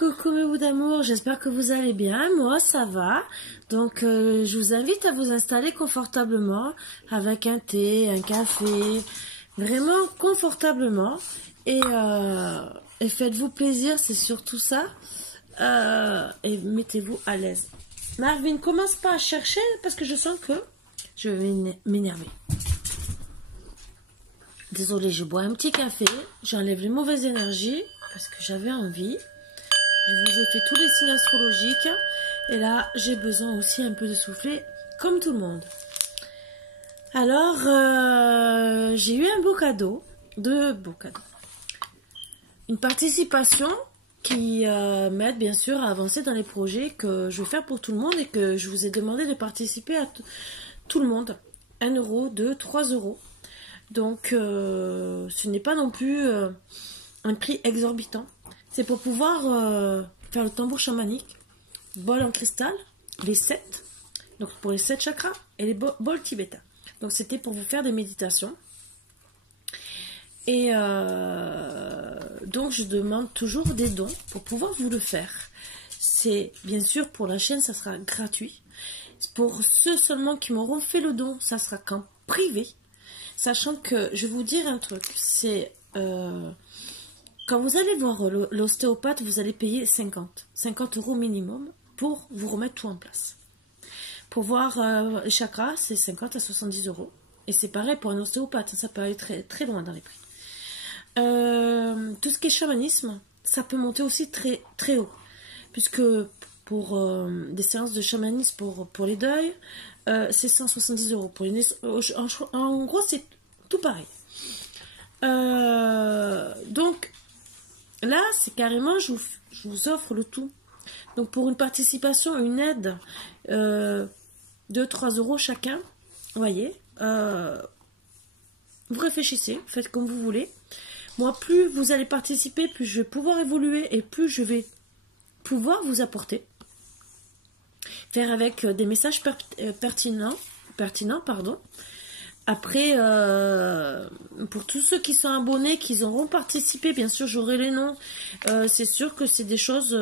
Coucou mes bouts d'amour, j'espère que vous allez bien, moi ça va. Donc je vous invite à vous installer confortablement avec un thé, un café, vraiment confortablement. Et faites-vous plaisir, c'est surtout ça. Et mettez-vous à l'aise. Marvin, commence pas à chercher parce que je sens que je vais m'énerver. Désolée, je bois un petit café, j'enlève les mauvaises énergies parce que j'avais envie. Je vous ai fait tous les signes astrologiques et là j'ai besoin aussi un peu de souffler comme tout le monde. Alors j'ai eu un beau cadeau, deux beaux cadeaux. Une participation qui m'aide bien sûr à avancer dans les projets que je vais faire pour tout le monde et que je vous ai demandé de participer à tout le monde. 1 euro, 2, 3 euros. Donc ce n'est pas non plus un prix exorbitant. C'est pour pouvoir faire le tambour chamanique, bol en cristal, les 7, donc pour les 7 chakras, et les bols tibétains. Donc c'était pour vous faire des méditations. Et donc je demande toujours des dons pour pouvoir vous le faire. C'est bien sûr pour la chaîne, ça sera gratuit. Pour ceux seulement qui m'auront fait le don, ça sera qu'en privé. Sachant que, je vais vous dire un truc, c'est... quand vous allez voir l'ostéopathe, vous allez payer 50 euros minimum pour vous remettre tout en place. Pour voir les chakras, c'est 50 à 70 euros. Et c'est pareil pour un ostéopathe, ça peut aller très, très loin dans les prix. Tout ce qui est chamanisme, ça peut monter aussi très, très haut. Puisque pour des séances de chamanisme pour les deuils, c'est 170 euros. Pour les en gros, c'est tout pareil. Donc, là, c'est carrément, je vous offre le tout. Donc, pour une participation, une aide, 2-3 euros chacun, vous voyez, vous réfléchissez, faites comme vous voulez. Moi, plus vous allez participer, plus je vais pouvoir évoluer et plus je vais pouvoir vous apporter. Faire avec des messages pertinents, pardon. Après, pour tous ceux qui sont abonnés, qui auront participé, bien sûr, j'aurai les noms. C'est sûr que c'est des choses,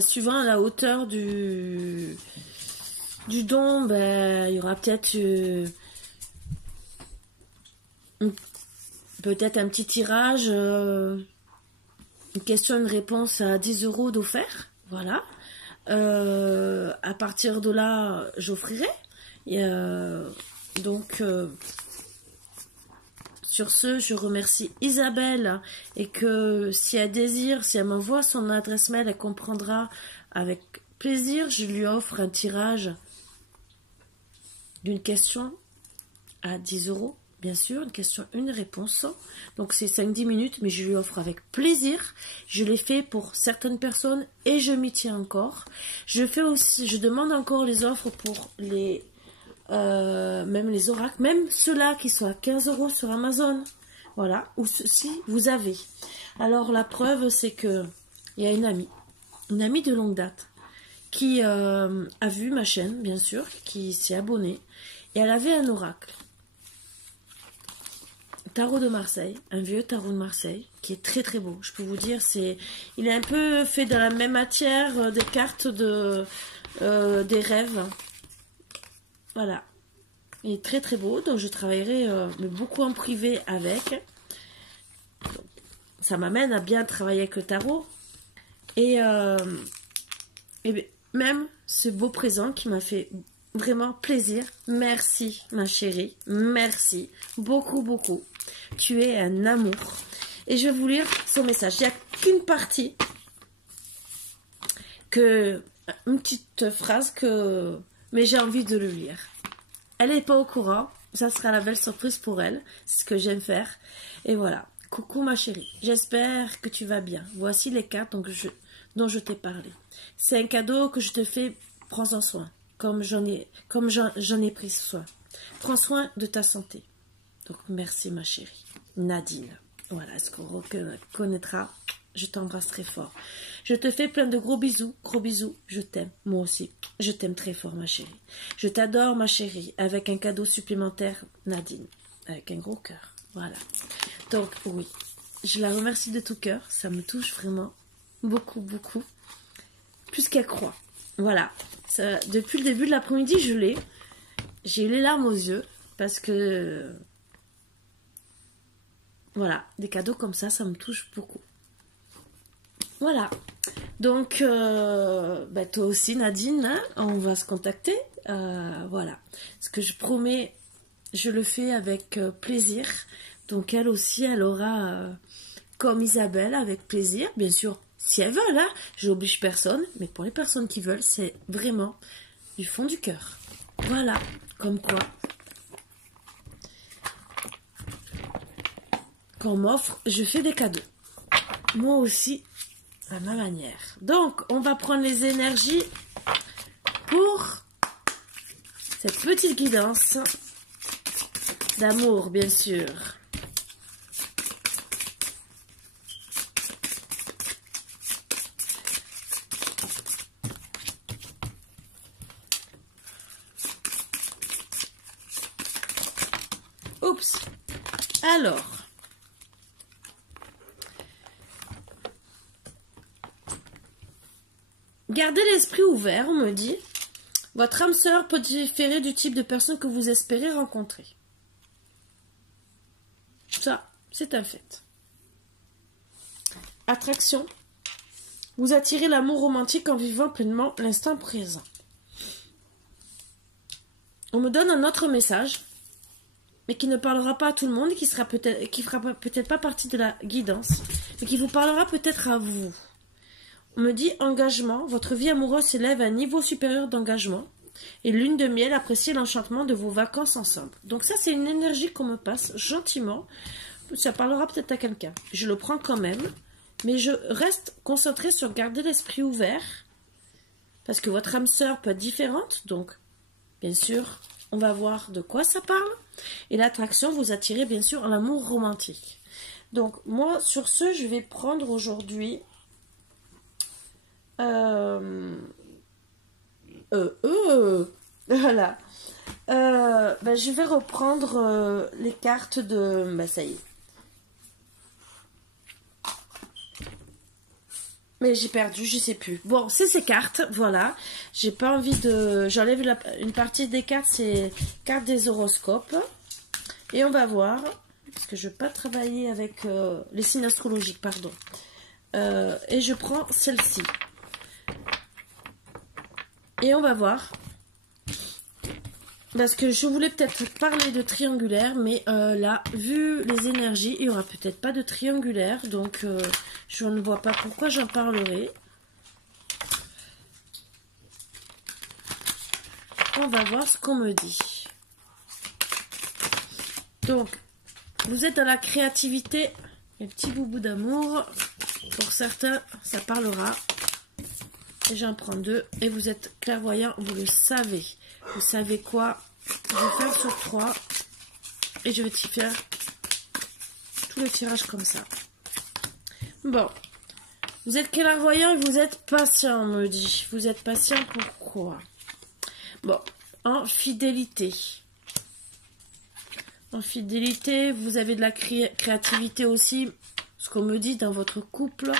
suivant la hauteur du don, il y aura peut-être un petit tirage, une question, une réponse à 10 euros d'offert. Voilà. À partir de là, j'offrirai. Sur ce, je remercie Isabelle et que si elle désire, si elle m'envoie son adresse mail, elle comprendra avec plaisir. Je lui offre un tirage d'une question à 10 euros, bien sûr, une question, une réponse. Donc c'est 5-10 minutes, mais je lui offre avec plaisir. Je l'ai fait pour certaines personnes et je m'y tiens encore. Je demande encore les offres pour les... même les oracles, même ceux-là qui sont à 15 euros sur Amazon, voilà, ou si vous avez. Alors la preuve, c'est que il y a une amie de longue date, qui a vu ma chaîne, bien sûr, qui s'est abonnée, et elle avait un oracle, tarot de Marseille, un vieux tarot de Marseille, qui est très très beau, je peux vous dire, il est un peu fait dans la même matière des cartes des rêves. Voilà, il est très très beau, donc je travaillerai beaucoup en privé avec. Ça m'amène à bien travailler avec le tarot. Et même ce beau présent qui m'a fait vraiment plaisir. Merci ma chérie, merci beaucoup beaucoup. Tu es un amour. Et je vais vous lire son message. Il n'y a qu'une partie, une petite phrase mais j'ai envie de le lire. Elle n'est pas au courant, ça sera la belle surprise pour elle, c'est ce que j'aime faire. Et voilà, coucou ma chérie, j'espère que tu vas bien. Voici les cartes dont je t'ai parlé. C'est un cadeau que je te fais, prends-en soin, comme j'en ai pris soin. Prends soin de ta santé. Donc merci ma chérie. Nadine, voilà, est-ce qu'on reconnaîtra? Je t'embrasse très fort. Je te fais plein de gros bisous, je t'aime, moi aussi. Je t'aime très fort, ma chérie. Je t'adore, ma chérie, avec un cadeau supplémentaire, Nadine, avec un gros cœur. Voilà. Donc, oui, Je la remercie de tout cœur. Ça me touche vraiment beaucoup, beaucoup. Plus qu'elle croit. Voilà. Ça, depuis le début de l'après-midi, je l'ai. J'ai eu les larmes aux yeux. Parce que... Voilà. Des cadeaux comme ça me touche beaucoup. Voilà. Donc, toi aussi, Nadine, hein, on va se contacter. Voilà. Ce que je promets, je le fais avec plaisir. Donc, elle aussi, elle aura, comme Isabelle, avec plaisir. Bien sûr, si elles veulent, hein, j'oblige personne. Mais pour les personnes qui veulent, c'est vraiment du fond du cœur. Voilà. Comme quoi, quand on m'offre, je fais des cadeaux. Moi aussi, à ma manière. Donc, on va prendre les énergies pour cette petite guidance d'amour, bien sûr. Oups. Alors. Gardez l'esprit ouvert, on me dit. Votre âme sœur peut différer du type de personne que vous espérez rencontrer. Ça, c'est un fait. Attraction. Vous attirez l'amour romantique en vivant pleinement l'instant présent. On me donne un autre message, mais qui ne parlera pas à tout le monde, qui fera peut-être pas partie de la guidance, mais qui vous parlera peut-être à vous. On me dit engagement, votre vie amoureuse s'élève à un niveau supérieur d'engagement et lune de miel, appréciez l'enchantement de vos vacances ensemble. Donc ça, c'est une énergie qu'on me passe gentiment. Ça parlera peut-être à quelqu'un. Je le prends quand même, mais je reste concentrée sur garder l'esprit ouvert parce que votre âme sœur peut être différente. Donc, bien sûr, on va voir de quoi ça parle. Et l'attraction, vous attirez bien sûr l'amour romantique. Donc, moi, sur ce, je vais prendre aujourd'hui... Voilà. Je vais reprendre les cartes de... ça y est. Mais j'ai perdu, je sais plus. Bon, c'est ces cartes, voilà. J'ai pas envie de... J'enlève une partie des cartes, c'est cartes des horoscopes. Et on va voir, parce que je ne veux pas travailler avec les signes astrologiques, pardon. Et je prends celle-ci. Et on va voir. Parce que je voulais peut-être parler de triangulaire, mais là, vu les énergies, il n'y aura peut-être pas de triangulaire. Donc, je ne vois pas pourquoi j'en parlerai. On va voir ce qu'on me dit. Donc, vous êtes dans la créativité, les petits boubous d'amour. Pour certains, ça parlera. Et j'en prends 2. Et vous êtes clairvoyant, vous le savez. Vous savez quoi? Je vais faire sur 3. Et je vais faire tous les tirages comme ça. Bon. Vous êtes clairvoyant et vous êtes patient, on me dit. Vous êtes patient, pourquoi? Bon. En fidélité. En fidélité, vous avez de la créativité aussi. Ce qu'on me dit dans votre couple...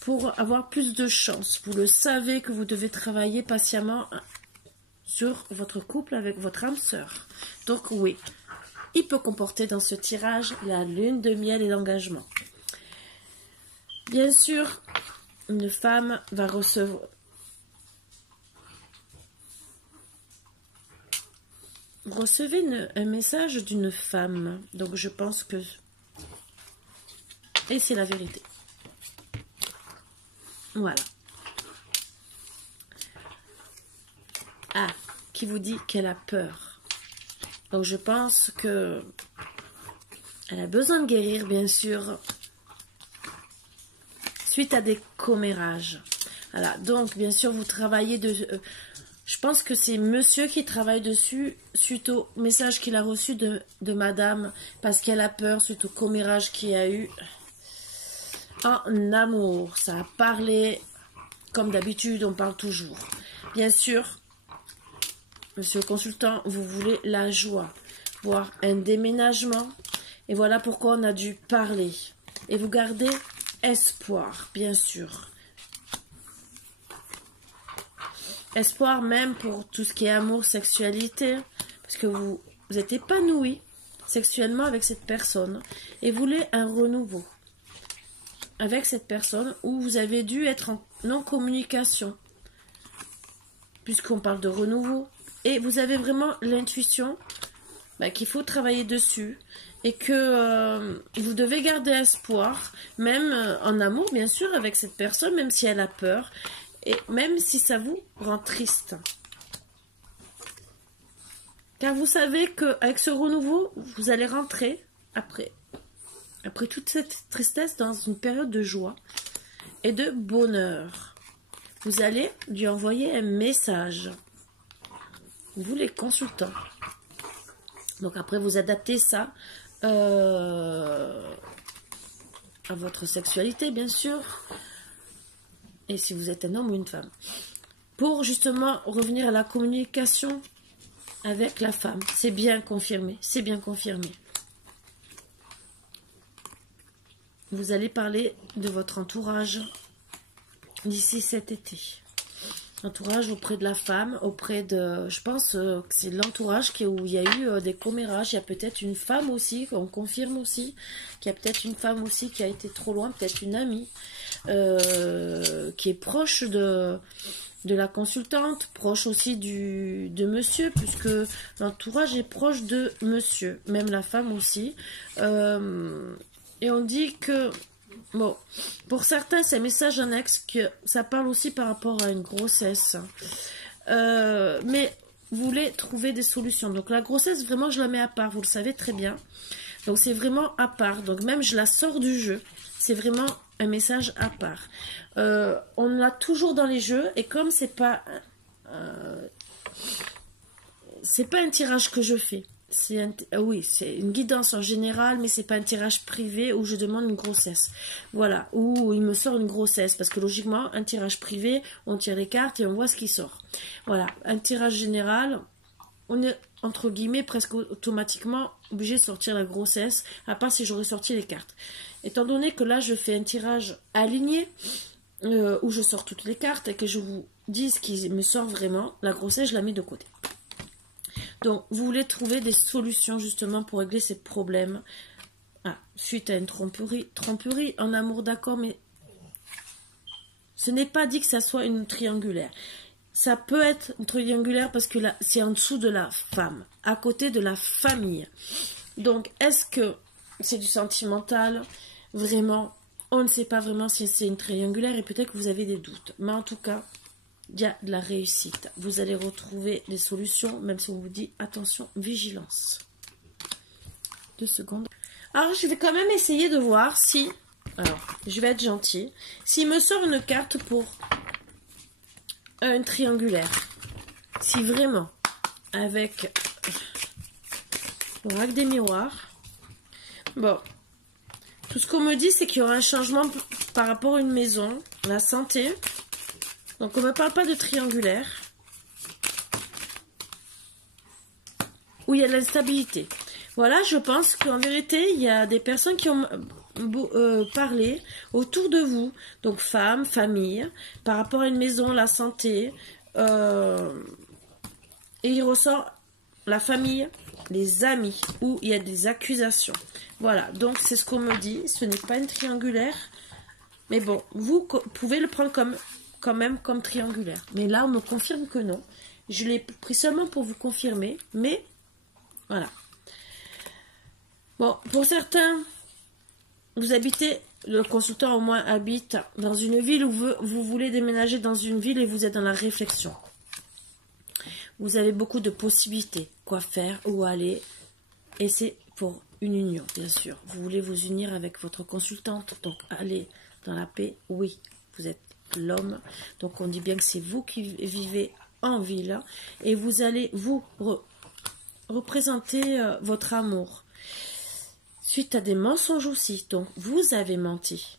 Pour avoir plus de chance, vous le savez que vous devez travailler patiemment sur votre couple avec votre âme sœur. Donc oui, il peut comporter dans ce tirage la lune de miel et l'engagement. Bien sûr, une femme va recevoir... Vous recevez un message d'une femme. Donc je pense que... Et c'est la vérité. Voilà. Ah, qui vous dit qu'elle a peur. Donc je pense que elle a besoin de guérir, bien sûr, suite à des commérages. Voilà, donc bien sûr vous travaillez de... je pense que c'est monsieur qui travaille dessus suite au message qu'il a reçu de madame, parce qu'elle a peur suite au commérage qu'il y a eu. En amour, ça a parlé, comme d'habitude, on parle toujours. Bien sûr, monsieur le consultant, vous voulez la joie, voire un déménagement. Et voilà pourquoi on a dû parler. Et vous gardez espoir, bien sûr. Espoir même pour tout ce qui est amour, sexualité. Parce que vous êtes épanoui sexuellement avec cette personne. Et vous voulez un renouveau avec cette personne où vous avez dû être en non-communication. Puisqu'on parle de renouveau. Et vous avez vraiment l'intuition qu'il faut travailler dessus. Et que vous devez garder espoir, même en amour, bien sûr, avec cette personne, même si elle a peur, et même si ça vous rend triste. Car vous savez qu'avec ce renouveau, vous allez rentrer, après toute cette tristesse, dans une période de joie et de bonheur. Vous allez lui envoyer un message. Vous, les consultants. Donc après, vous adaptez ça à votre sexualité, bien sûr, et si vous êtes un homme ou une femme, pour justement revenir à la communication avec la femme. C'est bien confirmé, c'est bien confirmé. Vous allez parler de votre entourage d'ici cet été. Entourage auprès de la femme, auprès de... Je pense que c'est l'entourage où il y a eu des commérages. Il y a peut-être une femme aussi, on confirme aussi, qu'il y a peut-être une femme aussi qui a été trop loin, peut-être une amie, qui est proche de la consultante, proche aussi de monsieur, puisque l'entourage est proche de monsieur, même la femme aussi. Et on dit que... Bon, pour certains, c'est un message annexe que ça parle aussi par rapport à une grossesse. Mais vous voulez trouver des solutions. Donc la grossesse, vraiment, je la mets à part, vous le savez très bien. Donc c'est vraiment à part. Donc même, je la sors du jeu. C'est vraiment un message à part. On l'a toujours dans les jeux. Et comme c'est pas un tirage que je fais. Oui, c'est une guidance en général, mais c'est pas un tirage privé où je demande une grossesse. Voilà, où il me sort une grossesse. Parce que logiquement, un tirage privé, on tire les cartes et on voit ce qui sort. Voilà, un tirage général, on est, entre guillemets, presque automatiquement obligé de sortir la grossesse, à part si j'aurais sorti les cartes. Étant donné que là, je fais un tirage aligné, où je sors toutes les cartes et que je vous dis ce qui me sort vraiment, la grossesse, je la mets de côté. Donc, vous voulez trouver des solutions justement pour régler ces problèmes. Suite à une tromperie en amour, d'accord, mais ce n'est pas dit que ça soit une triangulaire. Ça peut être une triangulaire parce que là, c'est en dessous de la femme, à côté de la famille. Donc, est-ce que c'est du sentimental? Vraiment, on ne sait pas vraiment si c'est une triangulaire et peut-être que vous avez des doutes. Mais en tout cas, il y a de la réussite. Vous allez retrouver des solutions, même si on vous dit attention, vigilance. 2 secondes. Alors, je vais quand même essayer de voir si... Alors, je vais être gentille. S'il me sort une carte pour une triangulaire. Si vraiment, avec l'oracle des miroirs... Bon. Tout ce qu'on me dit, c'est qu'il y aura un changement par rapport à une maison, la santé... Donc, on ne me parle pas de triangulaire. Où il y a de l'instabilité. Voilà, je pense qu'en vérité, il y a des personnes qui ont parlé autour de vous. Donc, femmes, famille, par rapport à une maison, la santé. Et il ressort la famille, les amis, où il y a des accusations. Voilà, donc c'est ce qu'on me dit. Ce n'est pas une triangulaire. Mais bon, vous pouvez le prendre quand même comme triangulaire. Mais là, on me confirme que non. Je l'ai pris seulement pour vous confirmer. Mais, voilà. Bon, pour certains, vous habitez, le consultant au moins habite dans une ville où vous voulez déménager dans une ville et vous êtes dans la réflexion. Vous avez beaucoup de possibilités. Quoi faire, où aller. Et c'est pour une union, bien sûr. Vous voulez vous unir avec votre consultante. Donc, allez dans la paix. Oui, vous êtes l'homme, donc on dit bien que c'est vous qui vivez en ville et vous allez vous représenter votre amour suite à des mensonges aussi. Donc vous avez menti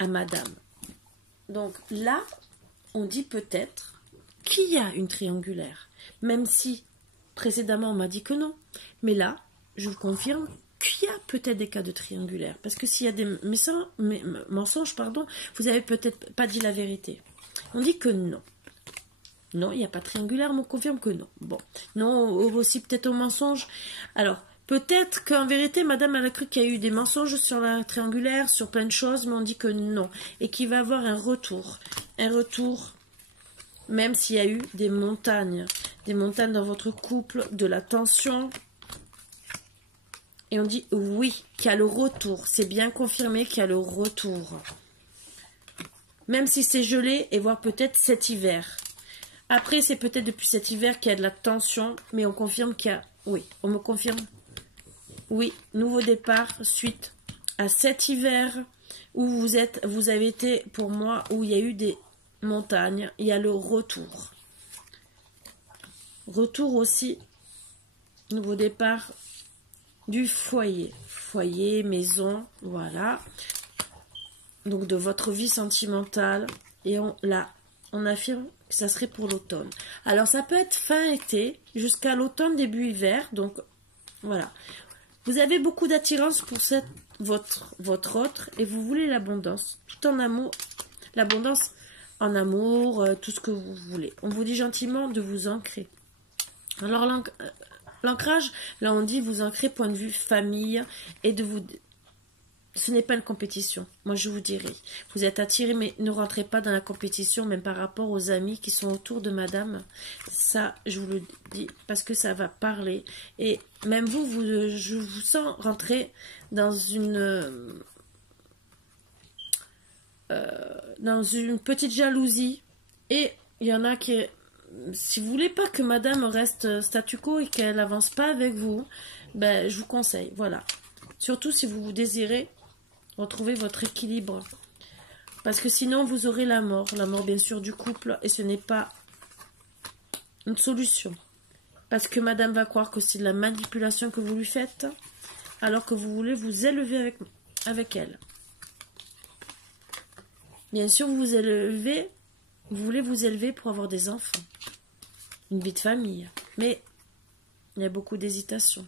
à madame. Donc là on dit peut-être qu'il y a une triangulaire, même si précédemment on m'a dit que non, mais là je vous confirme qu'il y a peut-être des cas de triangulaire. Parce que s'il y a des mensonges, pardon, vous avez peut-être pas dit la vérité. On dit que non. Non, il n'y a pas de triangulaire, mais on confirme que non. Bon, non, aussi peut-être au mensonge. Alors, peut-être qu'en vérité, madame, elle a cru qu'il y a eu des mensonges sur la triangulaire, sur plein de choses, mais on dit que non. Et qu'il va y avoir un retour. Un retour, même s'il y a eu des montagnes dans votre couple, de la tension. Et on dit oui, qu'il y a le retour. C'est bien confirmé qu'il y a le retour. Même si c'est gelé, et voire peut-être cet hiver. Après, c'est peut-être depuis cet hiver qu'il y a de la tension, mais on confirme qu'il y a... Oui, on me confirme. Oui, nouveau départ suite à cet hiver où vous avez été, pour moi, où il y a eu des montagnes. Il y a le retour. Retour aussi, nouveau départ du foyer. Foyer, maison, voilà. Donc de votre vie sentimentale. Et on affirme que ça serait pour l'automne. Alors ça peut être fin été jusqu'à l'automne, début hiver. Donc voilà. Vous avez beaucoup d'attirance pour votre autre et vous voulez l'abondance. Tout en amour. L'abondance en amour, tout ce que vous voulez. On vous dit gentiment de vous ancrer. Alors l'ancrage, là on dit vous ancrer point de vue famille et de vous... Ce n'est pas une compétition. Moi, je vous dirais. Vous êtes attiré, mais ne rentrez pas dans la compétition, même par rapport aux amis qui sont autour de madame. Ça, je vous le dis, parce que ça va parler. Et même je vous sens rentrer dans une petite jalousie. Et il y en a qui... Si vous voulez pas que madame reste statu quo et qu'elle avance pas avec vous, ben, je vous conseille. Voilà. Surtout si vous désirez retrouver votre équilibre. Parce que sinon, vous aurez la mort. La mort, bien sûr, du couple. Et ce n'est pas une solution. Parce que madame va croire que c'est de la manipulation que vous lui faites. Alors que vous voulez vous élever avec elle. Bien sûr, vous voulez vous élever pour avoir des enfants. Une vie de famille. Mais il y a beaucoup d'hésitation.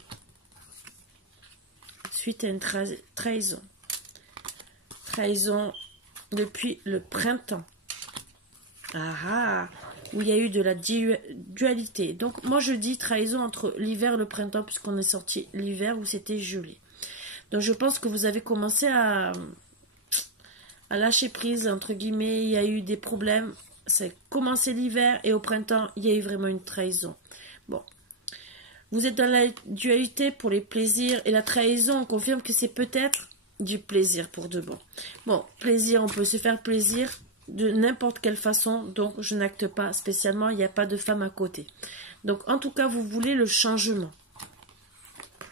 Suite à une trahison. Trahison depuis le printemps. Où il y a eu de la dualité. Donc moi je dis trahison entre l'hiver et le printemps, puisqu'on est sorti l'hiver où c'était gelé. Donc je pense que vous avez commencé à lâcher prise, entre guillemets. Il y a eu des problèmes. C'est commencé l'hiver et au printemps il y a eu vraiment une trahison. Bon. Vous êtes dans la dualité pour les plaisirs et la trahison, on confirme que c'est peut-être du plaisir pour de bon. Bon, plaisir, on peut se faire plaisir de n'importe quelle façon, donc je n'acte pas spécialement, il n'y a pas de femme à côté. Donc en tout cas, vous voulez le changement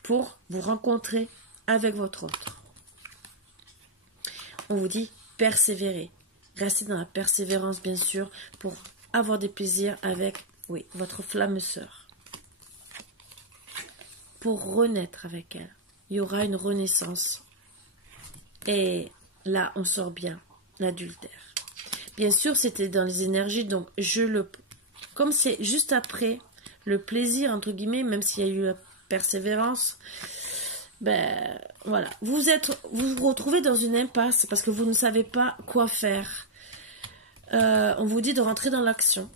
pour vous rencontrer avec votre autre. On vous dit persévérer. Restez dans la persévérance, bien sûr, pour avoir des plaisirs avec, oui, votre flamme sœur. Pour renaître avec elle. Il y aura une renaissance. Et là, on sort bien l'adultère. Bien sûr, c'était dans les énergies, donc comme c'est juste après le plaisir, entre guillemets, même s'il y a eu la persévérance, ben voilà. Vous vous retrouvez dans une impasse parce que vous ne savez pas quoi faire. On vous dit de rentrer dans l'action.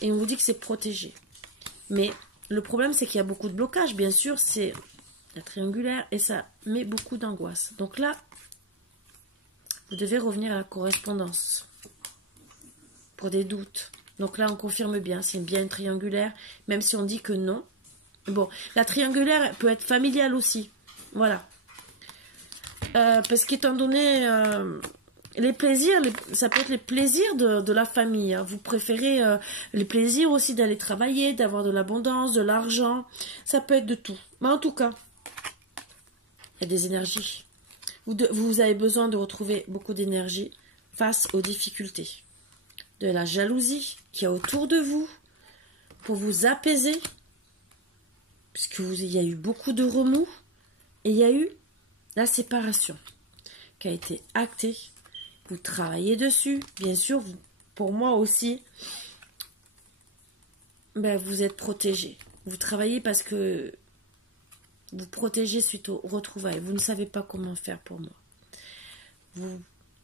Et on vous dit que c'est protégé. Mais le problème, c'est qu'il y a beaucoup de blocages. Bien sûr, c'est la triangulaire et ça met beaucoup d'angoisse. Donc là, vous devez revenir à la correspondance pour des doutes. Donc là, on confirme bien, c'est bien une triangulaire, même si on dit que non. Bon, la triangulaire peut être familiale aussi. Voilà. Parce qu'étant donné... les plaisirs, ça peut être les plaisirs de la famille. Hein. Vous préférez les plaisirs aussi d'aller travailler, d'avoir de l'abondance, de l'argent. Ça peut être de tout. Mais en tout cas, il y a des énergies. Vous avez besoin de retrouver beaucoup d'énergie face aux difficultés. De la jalousie qu'il y a autour de vous pour vous apaiser. Puisqu'il y a eu beaucoup de remous. Et il y a eu la séparation qui a été actée. Vous travaillez dessus, bien sûr, pour moi aussi, ben, vous êtes protégé. Vous travaillez parce que vous protéger suite aux retrouvailles. Vous ne savez pas comment faire pour moi.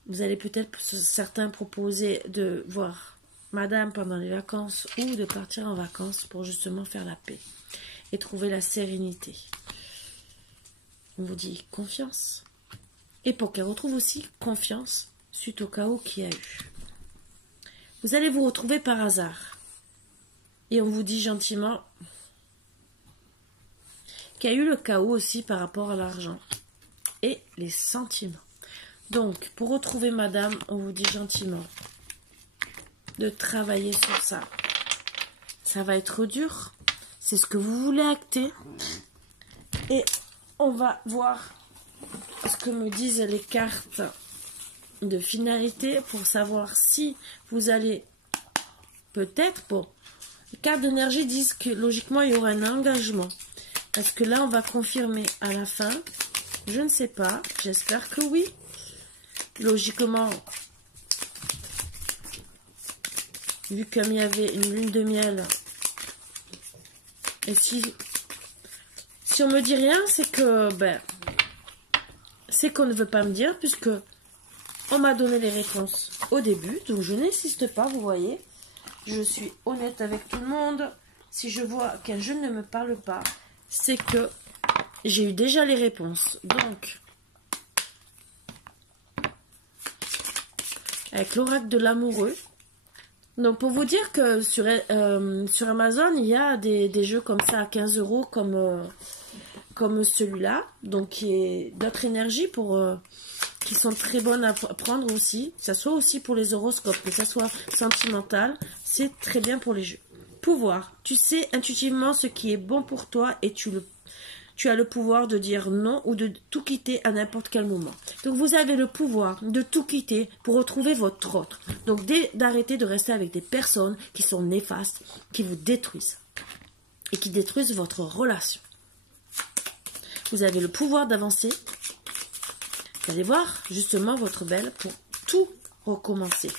Vous allez peut-être, certains, proposer de voir madame pendant les vacances ou de partir en vacances pour justement faire la paix et trouver la sérénité. On vous dit confiance. Et pour qu'elle retrouve aussi confiance suite au chaos qu'il y a eu. Vous allez vous retrouver par hasard. Et on vous dit gentiment qu'il y a eu le chaos aussi par rapport à l'argent et les sentiments. Donc, pour retrouver madame, on vous dit gentiment de travailler sur ça. Ça va être dur. C'est ce que vous voulez acter. Et on va voir ce que me disent les cartes de finalité pour savoir si vous allez peut-être... Bon, les cartes d'énergie disent que logiquement, il y aura un engagement. Est-ce que là, on va confirmer à la fin? Je ne sais pas. J'espère que oui. Logiquement, vu comme il y avait une lune de miel, et si on me dit rien, c'est que, c'est qu'on ne veut pas me dire, puisque on m'a donné les réponses au début, donc je n'insiste pas, vous voyez. Je suis honnête avec tout le monde. Si je vois qu'un jeu ne me parle pas, c'est que j'ai eu déjà les réponses. Donc, avec l'oracle de l'amoureux. Donc, pour vous dire que sur Amazon, il y a des jeux comme ça à 15 € comme celui-là. Donc, qui est d'autres énergies qui sont très bonnes à prendre aussi. Que ça soit aussi pour les horoscopes, que ça soit sentimental. C'est très bien pour les jeux. Pouvoir. Tu sais intuitivement ce qui est bon pour toi et tu as le pouvoir de dire non ou de tout quitter à n'importe quel moment. Donc, vous avez le pouvoir de tout quitter pour retrouver votre autre. Donc, d'arrêter de rester avec des personnes qui sont néfastes, qui vous détruisent et qui détruisent votre relation. Vous avez le pouvoir d'avancer. Vous allez voir justement votre belle pour tout recommencer.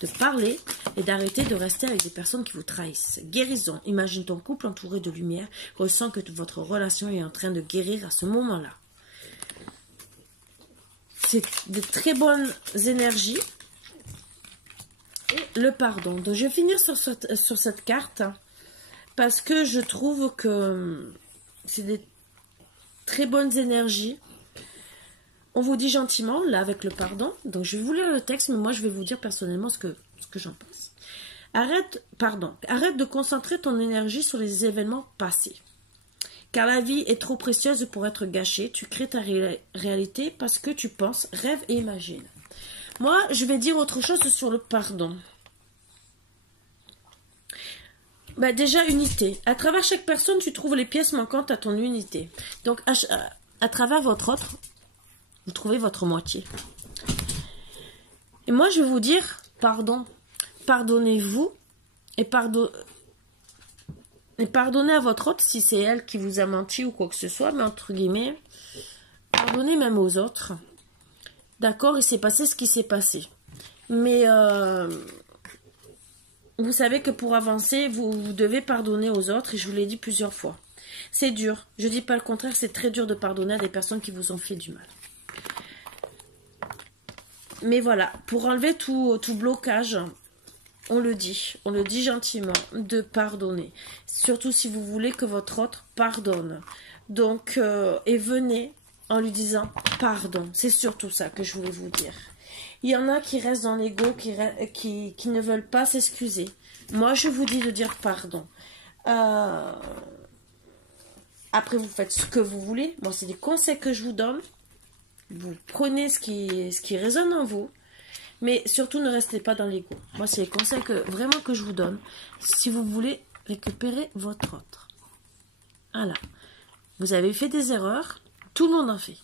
De parler et d'arrêter de rester avec des personnes qui vous trahissent. Guérison. Imagine ton couple entouré de lumière. Ressens que votre relation est en train de guérir à ce moment-là. C'est de très bonnes énergies. Et le pardon. Donc je vais finir sur cette carte parce que je trouve que c'est des très bonnes énergies. On vous dit gentiment, là, avec le pardon. Donc, je vais vous lire le texte, mais moi, je vais vous dire personnellement ce que j'en pense. Arrête de concentrer ton énergie sur les événements passés. Car la vie est trop précieuse pour être gâchée. Tu crées ta réalité parce que tu penses, rêves et imagines. Moi, je vais dire autre chose sur le pardon. Déjà, unité. À travers chaque personne, tu trouves les pièces manquantes à ton unité. Donc, à travers votre autre, vous trouvez votre moitié. Et moi, je vais vous dire, pardon. Pardonnez-vous et pardonnez à votre autre si c'est elle qui vous a menti ou quoi que ce soit. Mais entre guillemets, pardonnez même aux autres. D'accord, il s'est passé ce qui s'est passé. Mais vous savez que pour avancer, vous devez pardonner aux autres. Et je vous l'ai dit plusieurs fois. C'est dur. Je ne dis pas le contraire, c'est très dur de pardonner à des personnes qui vous ont fait du mal. Mais voilà, pour enlever tout blocage, on le dit gentiment, de pardonner. Surtout si vous voulez que votre autre pardonne. Donc, et venez en lui disant pardon. C'est surtout ça que je voulais vous dire. Il y en a qui restent dans l'ego, qui ne veulent pas s'excuser. Moi, je vous dis de dire pardon. Après, vous faites ce que vous voulez. Moi, c'est des conseils que je vous donne. Vous prenez ce qui résonne en vous, mais surtout ne restez pas dans l'ego. Moi, c'est les conseils vraiment que je vous donne. Si vous voulez récupérer votre autre. Voilà. Vous avez fait des erreurs, tout le monde en fait.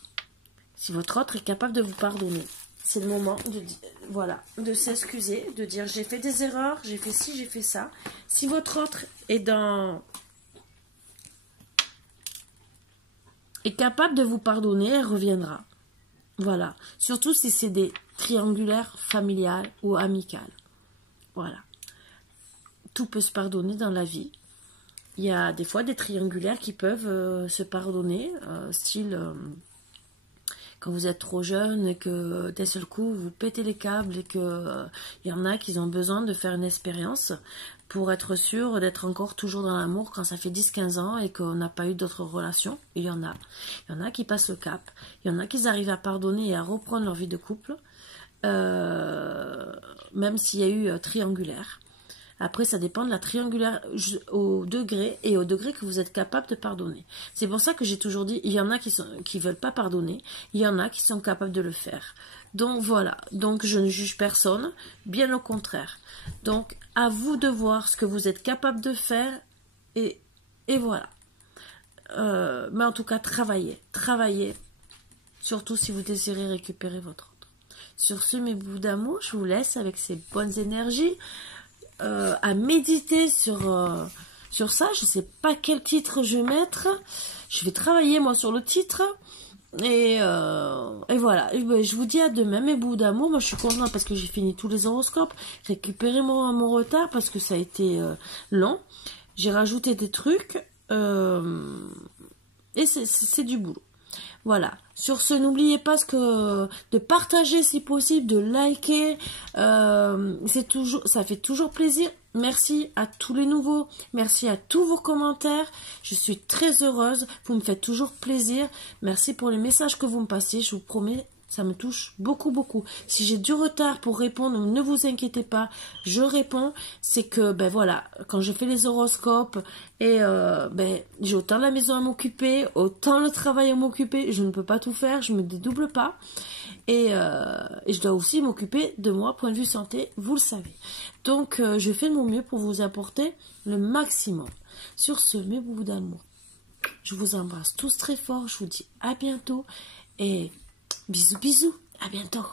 Si votre autre est capable de vous pardonner, c'est le moment de s'excuser, de dire j'ai fait des erreurs, j'ai fait ci, j'ai fait ça. Si votre autre est capable de vous pardonner, elle reviendra. Voilà. Surtout si c'est des triangulaires familiales ou amicales. Voilà. Tout peut se pardonner dans la vie. il y a des fois des triangulaires qui peuvent se pardonner, style quand vous êtes trop jeune et que d'un seul coup vous pétez les câbles et que il y en a qui ont besoin de faire une expérience pour être sûr d'être encore toujours dans l'amour quand ça fait 10-15 ans et qu'on n'a pas eu d'autres relations. Il y en a. Il y en a qui passent le cap. Il y en a qui arrivent à pardonner et à reprendre leur vie de couple, même s'il y a eu triangulaire. Après, ça dépend de la triangulaire au degré et au degré que vous êtes capable de pardonner. C'est pour ça que j'ai toujours dit, il y en a qui veulent pas pardonner, il y en a qui sont capables de le faire. Donc voilà, donc je ne juge personne, bien au contraire. Donc à vous de voir ce que vous êtes capable de faire et voilà. Mais en tout cas, travaillez, surtout si vous désirez récupérer votre autre. Sur ce, mes bouts d'amour, je vous laisse avec ces bonnes énergies. À méditer sur ça. Je sais pas quel titre je vais mettre. Je vais travailler moi sur le titre. Et voilà. Et ben, je vous dis à demain mes bouts d'amour. Moi je suis contente parce que j'ai fini tous les horoscopes. Récupérer mon retard parce que ça a été long. J'ai rajouté des trucs. Et c'est du boulot. Voilà. Sur ce, n'oubliez pas de partager si possible, de liker. Ça fait toujours plaisir. Merci à tous les nouveaux. Merci à tous vos commentaires. Je suis très heureuse. Vous me faites toujours plaisir. Merci pour les messages que vous me passez. Je vous promets, ça me touche beaucoup, beaucoup. Si j'ai du retard pour répondre, ne vous inquiétez pas, je réponds. C'est que, ben voilà, quand je fais les horoscopes et j'ai autant la maison à m'occuper, autant le travail à m'occuper, je ne peux pas tout faire, je me dédouble pas. Et je dois aussi m'occuper de moi, point de vue santé, vous le savez. Donc, je fais de mon mieux pour vous apporter le maximum. Sur ce, mes bouts d'amour, je vous embrasse tous très fort, je vous dis à bientôt et bisous, bisous, à bientôt.